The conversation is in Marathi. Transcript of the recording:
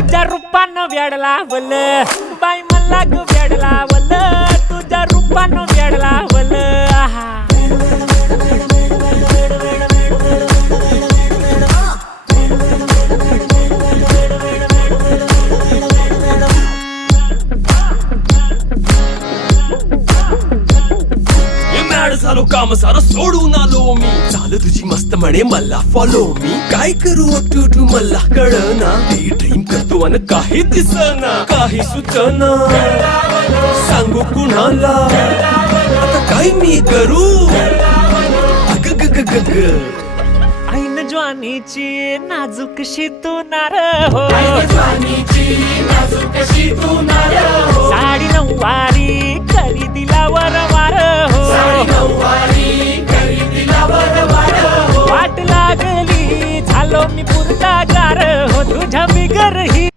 तुझ्या रूपानं वेड लावल बाई मला ग वेड लावल तुझ्या रूपानं वेड लावल आहा झालो काम सारं सोडून आलो मी चाल तुझी मस्त म्हणे मला फॉलो मी काय करू टू मला कळना ती ड्रीम करतो अन काही दिसना काही सुचना सांगू कुणाला आता काय मी करू अग ग ग ग ग ऐन ज्वानीची नाजूकशी तू नार हो साडी नऊवारी करी दिलावर वार हो वाट लागली झालो मी पुरता गार हो तुझ्या बिगर ही